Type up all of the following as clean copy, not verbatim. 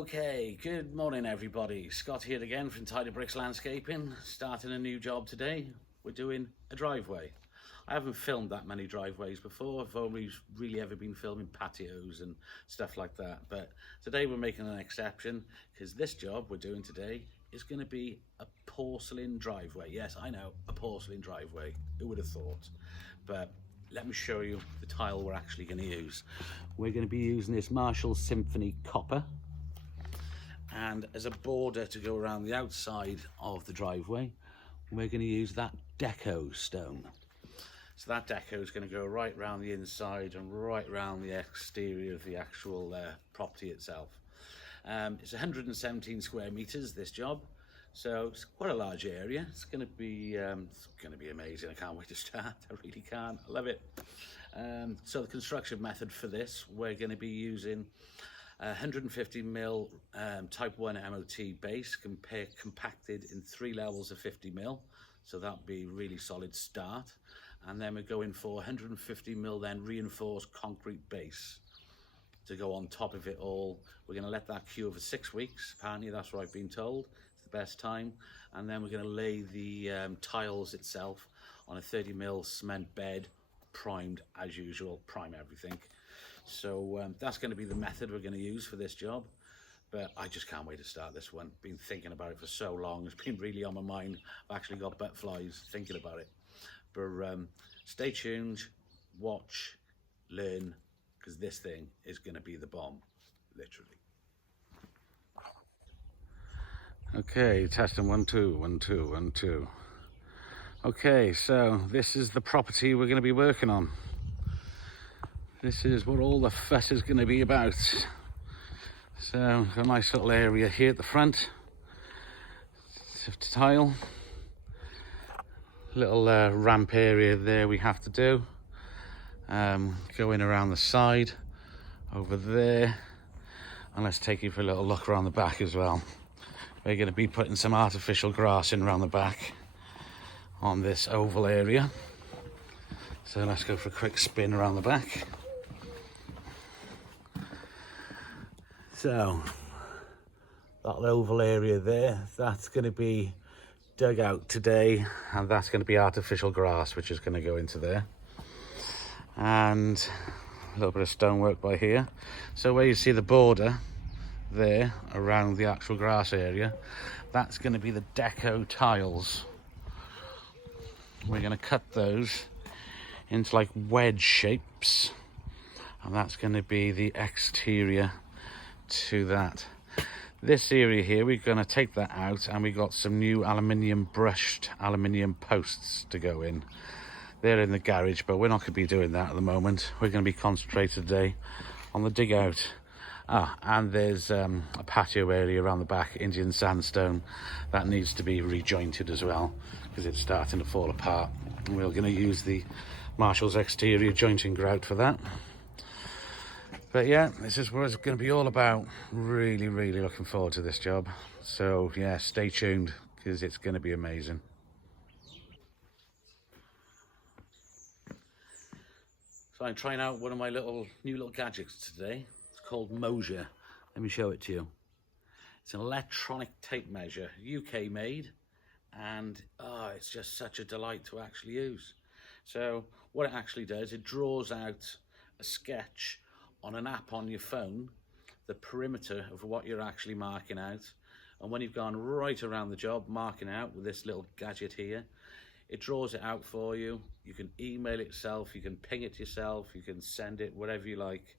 Okay, good morning everybody. Scott here again from Tidybricks Landscaping, starting a new job today. We're doing a driveway. I haven't filmed that many driveways before. I've only really ever been filming patios and stuff like that. But today we're making an exception because this job we're doing today is going to be a porcelain driveway. Yes, I know, a porcelain driveway. Who would have thought? But let me show you the tile we're actually going to use. We're going to be using this Marshall Symphony copper, and as a border to go around the outside of the driveway, we're going to use that deco stone. So that deco is going to go right around the inside and right around the exterior of the actual property itself. It's 117 square meters, this job, so it's quite a large area. It's going to be amazing. I can't wait to start. I really can. I love it. So the construction method for this, we're going to be using 150mm type 1 MOT base compacted in 3 levels of 50mm, so that'll be a really solid start. And then we're going for 150mm then reinforced concrete base to go on top of it all. We're going to let that cure for 6 weeks, apparently that's what I've been told. It's the best time. And then we're going to lay the tiles itself on a 30mm cement bed, primed as usual, prime everything. So that's going to be the method we're going to use for this job, but I just can't wait to start this one. Been thinking about it for so long. It's been really on my mind. I've actually got butterflies thinking about it. But stay tuned, watch, learn, because this thing is going to be the bomb, literally. Okay, testing 1 2 1 2 1 2. Okay, so this is the property we're going to be working on. This is what all the fuss is going to be about. So, got a nice little area here at the front. Tile. Little ramp area there we have to do. Going around the side, over there. And let's take you for a little look around the back as well. We're going to be putting some artificial grass in around the back on this oval area. So let's go for a quick spin around the back. So, that oval area there, that's going to be dug out today, and that's going to be artificial grass, which is going to go into there. And a little bit of stonework by here. So where you see the border there, around the actual grass area, that's going to be the deco tiles. We're going to cut those into like wedge shapes, and that's going to be the exterior to that. This area here, we're going to take that out, and we got some new brushed aluminium posts to go in. They're in the garage, but we're not going to be doing that at the moment. We're going to be concentrated today on the dig out. And there's a patio area around the back, Indian sandstone, that needs to be rejointed as well because it's starting to fall apart. And we're going to use the Marshall's exterior jointing grout for that. But yeah, this is what it's going to be all about. Really, really looking forward to this job. So yeah, stay tuned because it's going to be amazing. So I'm trying out one of my new little gadgets today. It's called Mosier. Let me show it to you. It's an electronic tape measure, UK made, and it's just such a delight to actually use. So what it actually does, it draws out a sketch on an app on your phone, the perimeter of what you're actually marking out. And when you've gone right around the job marking out with this little gadget here, it draws it out for you. You can email it yourself, you can ping it yourself, you can send it whatever you like,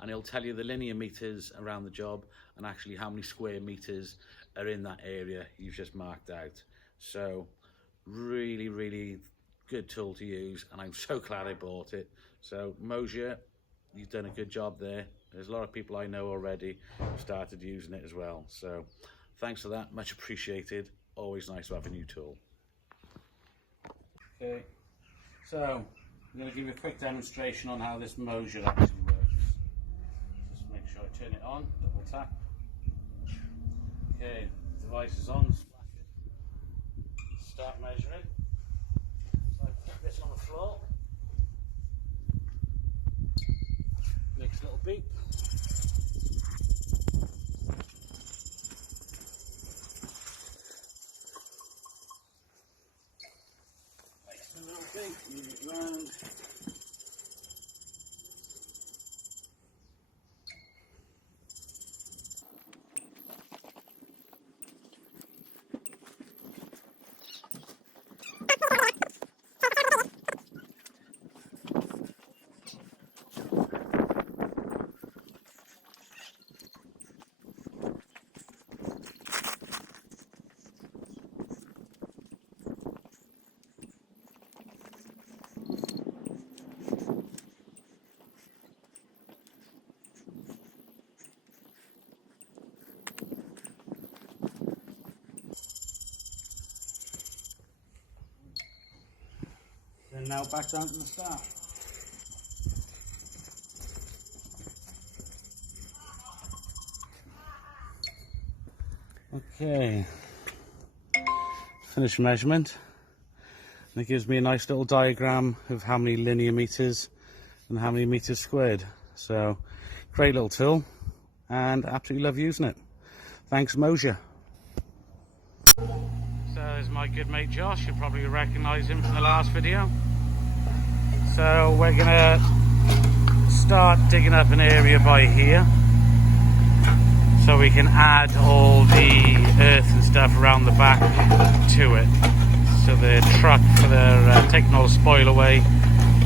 and it'll tell you the linear meters around the job and actually how many square meters are in that area you've just marked out. So really, really good tool to use, and I'm so glad I bought it. So Mosier, you've done a good job there. There's a lot of people I know already who started using it as well. So thanks for that, much appreciated. Always nice to have a new tool. Okay, so I'm going to give you a quick demonstration on how this Mosier actually works. Just make sure I turn it on, double tap. Okay, device is on, start measuring. So I put this on the floor. Makes a little beep. Okay, move it round. Then now back down to the start. Okay, finished measurement. And it gives me a nice little diagram of how many linear meters and how many meters squared. So, great little tool, and absolutely love using it. Thanks, Mosier. So there's my good mate Josh. You'll probably recognise him from the last video. So we're gonna start digging up an area by here, so we can add all the earth and stuff around the back to it. So the truck for the taking all the spoil away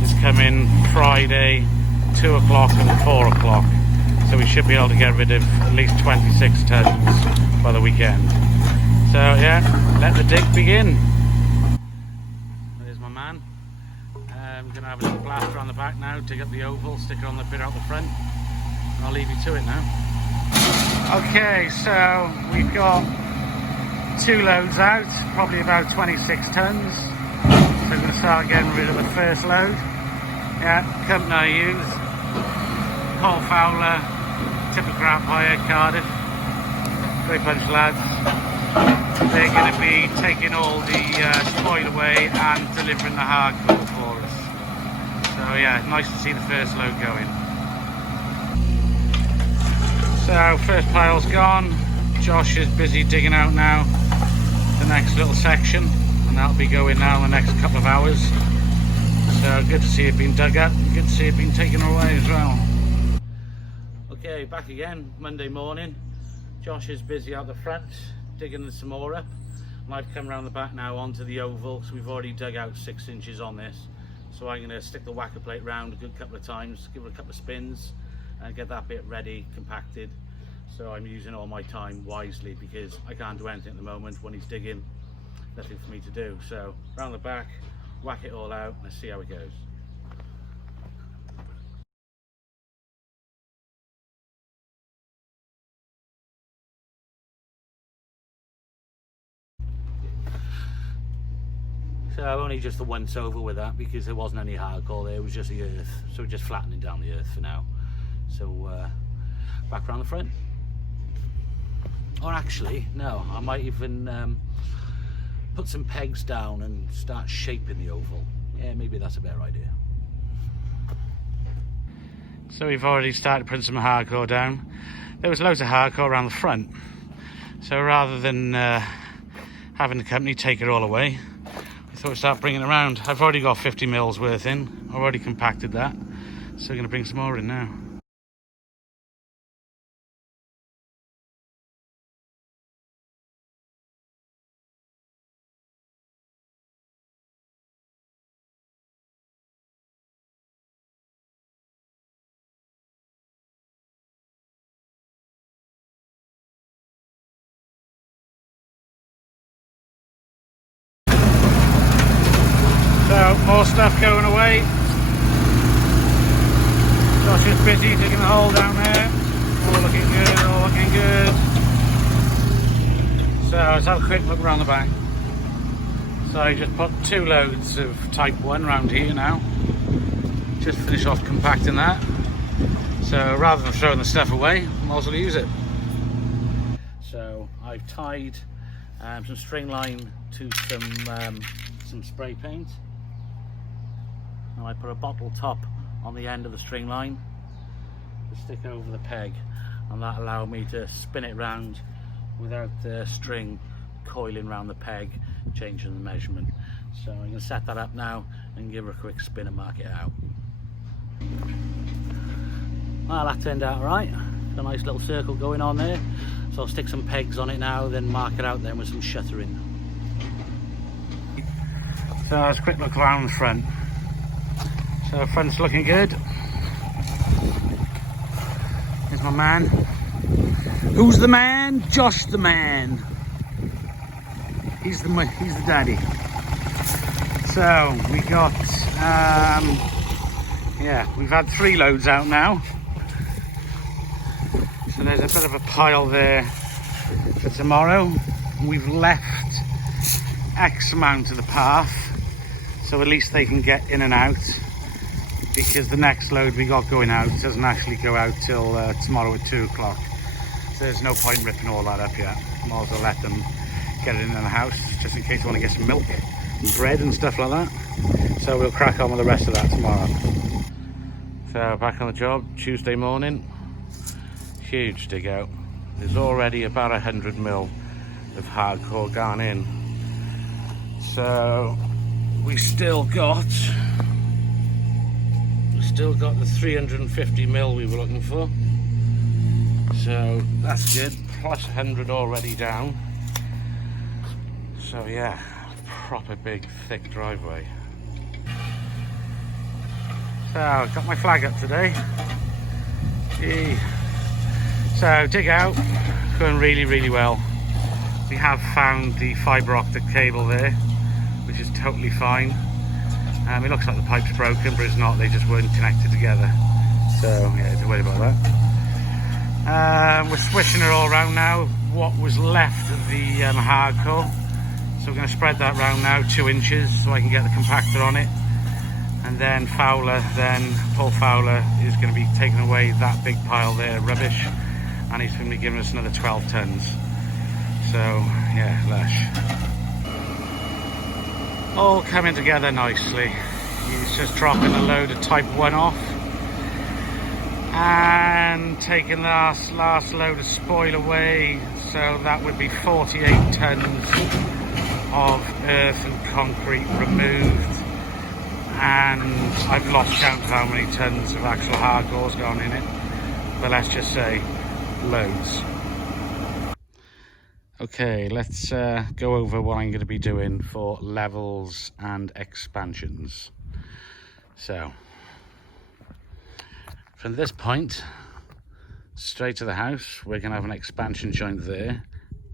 is coming Friday, 2 o'clock and 4 o'clock. So we should be able to get rid of at least 26 tons by the weekend. So yeah, let the dig begin. There's my man. I'm going to have a little blast around the back now, dig up the oval, stick it on the bit out the front, and I'll leave you to it now. Okay, so we've got 2 loads out, probably about 26 tons. So we're going to start getting rid of the first load. Yeah, company I use, Paul Fowler, Tidybricks hire, Cardiff. Great bunch of lads. They're going to be taking all the spoil away and delivering the hardcore for us. So yeah, nice to see the first load going. So first pile's gone. Josh is busy digging out now the next little section, and that'll be going now in the next couple of hours. So good to see it being dug up, and good to see it being taken away as well. Okay, back again, Monday morning. Josh is busy out the front, digging some more up, and I've come around the back now onto the oval. So we've already dug out 6 inches on this, so I'm going to stick the whacker plate round a good couple of times, give it a couple of spins and get that bit ready, compacted. So I'm using all my time wisely, because I can't do anything at the moment when he's digging. Nothing for me to do. So round the back, whack it all out, let's see how it goes. So only just the once over with that, because there wasn't any hardcore there, it was just the earth. So we're just flattening down the earth for now. So back around the front. Or actually, no, I might even put some pegs down and start shaping the oval. Yeah, maybe that's a better idea. So we've already started putting some hardcore down. There was loads of hardcore around the front. So rather than having the company take it all away, I thought we'd start bringing it around. I've already got 50 mils worth in. I've already compacted that. So we're going to bring some more in now. So more stuff going away. Josh is busy digging the hole down there. All looking good, all looking good. So let's have a quick look around the back. So I just put 2 loads of type 1 around here now. Just finish off compacting that. So rather than throwing the stuff away, I might as well use it. So I've tied some string line to some spray paint. And I put a bottle top on the end of the string line to stick over the peg, and that allowed me to spin it round without the string coiling around the peg changing the measurement. So I'm going to set that up now and give her a quick spin and mark it out. Well, that turned out alright. A nice little circle going on there. So I'll stick some pegs on it now, then mark it out then with some shuttering. So let's quick look around the front. So the front's looking good. Here's my man. Who's the man? Josh the man. He's the daddy. So we got, yeah, we've had 3 loads out now. So there's a bit of a pile there for tomorrow. We've left X amount of the path, so at least they can get in and out, because the next load we got going out doesn't actually go out till tomorrow at 2 o'clock. So there's no point ripping all that up yet. Might as well let them get it in the house, just in case you want to get some milk and bread and stuff like that. So we'll crack on with the rest of that tomorrow. So back on the job, Tuesday morning. Huge dig out. There's already about 100 mil of hardcore gone in. So we still got the 350 mil we were looking for. So that's good. Plus 100 already down. So yeah, proper big thick driveway. So I've got my flag up today. Gee. So dig out, going really well. We have found the fibre optic cable there, which is totally fine. It looks like the pipe's broken, but it's not, they just weren't connected together. So yeah, don't worry about that. We're swishing it all around now, what was left of the hardcore. So we're going to spread that round now 2 inches so I can get the compactor on it. And then Paul Fowler is going to be taking away that big pile there of rubbish, and he's going to be giving us another 12 tons. So yeah, lush. All coming together nicely. He's just dropping a load of type 1 off and taking the last load of spoil away, so that would be 48 tons of earth and concrete removed, and I've lost count of how many tons of actual hardcore's gone in it, but let's just say loads. Okay, let's go over what I'm going to be doing for levels and expansions. So from this point straight to the house, we're going to have an expansion joint there,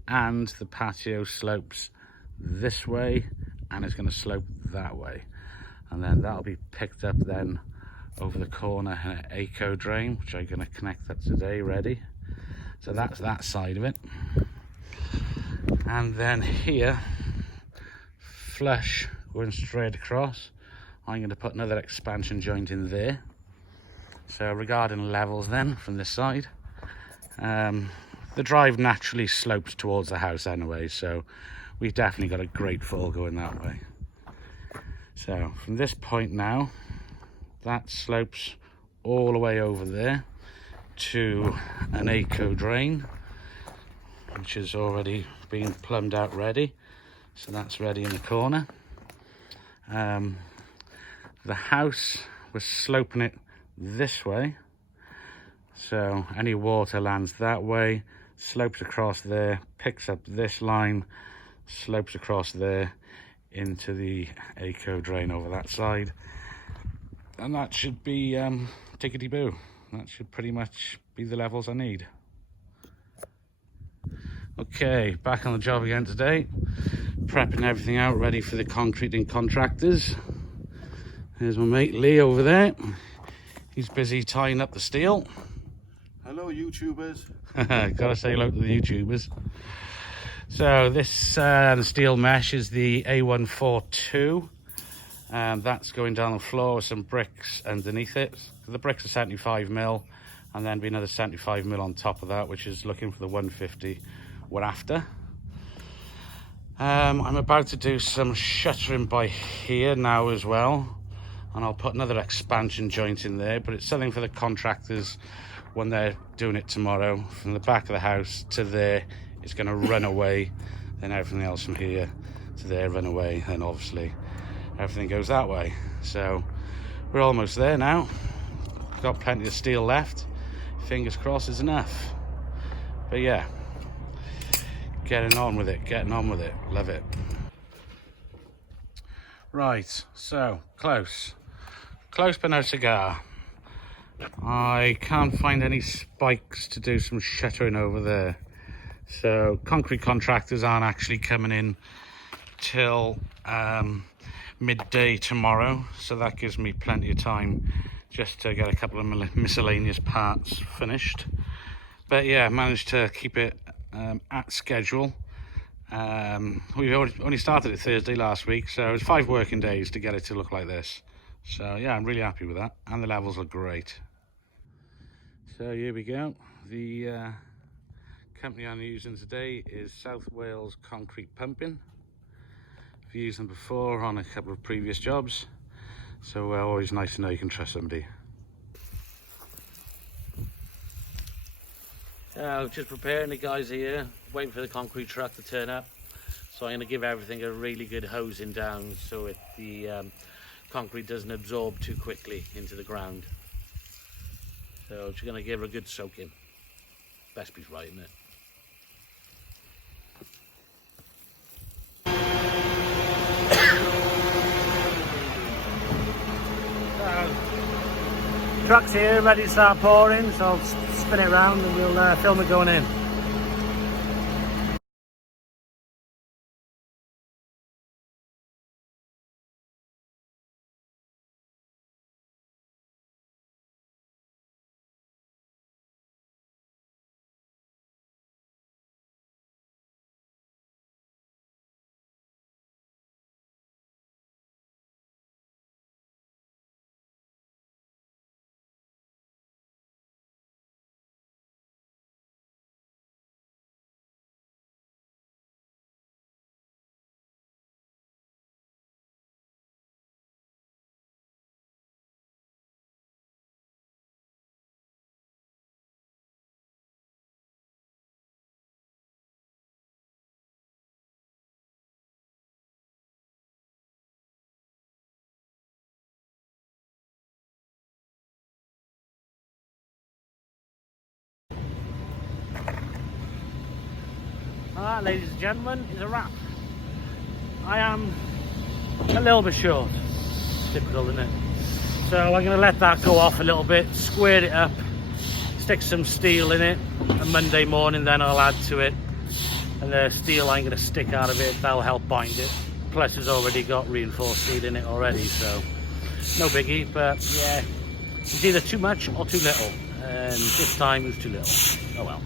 and the patio slopes this way and it's going to slope that way, and then that'll be picked up then over the corner in an eco drain, which I'm going to connect that today ready. So that's that side of it. And then here, flush going straight across, I'm going to put another expansion joint in there. So regarding levels then from this side, the drive naturally slopes towards the house anyway, so we've definitely got a great fall going that way. So from this point now, that slopes all the way over there to an eco drain, which has already been plumbed out ready. So that's ready in the corner. The house, was sloping it this way, so any water lands that way, slopes across there, picks up this line, slopes across there into the eco drain over that side, and that should be tickety-boo. That should pretty much be the levels I need. Okay, back on the job again today, prepping everything out ready for the concreting contractors. There's my mate Lee over there. He's busy tying up the steel. Hello YouTubers. Gotta say hello to the YouTubers. So this the steel mesh is the A142. That's going down the floor with some bricks underneath it. The bricks are 75 mil, and then be another 75 mil on top of that, which is looking for the 150 we're after. I'm about to do some shuttering by here now as well, and I'll put another expansion joint in there, but it's something for the contractors when they're doing it tomorrow. From the back of the house to there, it's going to run away, then everything else from here to there, run away, and obviously everything goes that way. So we're almost there now. Got plenty of steel left. Fingers crossed is enough. But yeah, getting on with it. Love it. Right, so close but no cigar. I can't find any spikes to do some shuttering over there. So concrete contractors aren't actually coming in till midday tomorrow. So that gives me plenty of time just to get a couple of miscellaneous parts finished. But yeah, managed to keep it at schedule. We only started it Thursday last week, so it was 5 working days to get it to look like this. So yeah, I'm really happy with that, and the levels look great. So here we go. The company I'm using today is South Wales Concrete Pumping. I've used them before on a couple of previous jobs, so always nice to know you can trust somebody. Just preparing, the guys here, waiting for the concrete truck to turn up. So I'm going to give everything a really good hosing down so the concrete doesn't absorb too quickly into the ground. So just going to give her a good soaking. Best piece right, isn't it? Truck's here, ready to start pouring, so I'll spin it around and we'll film it going in. Alright, ladies and gentlemen, it's a wrap. I am a little bit short. Typical, isn't it? So I'm going to let that go off a little bit, square it up, stick some steel in it, and Monday morning then I'll add to it. And the steel I'm going to stick out of it, that'll help bind it. Plus it's already got reinforced steel in it already, so no biggie. But yeah, it's either too much or too little. And this time it was too little. Oh well.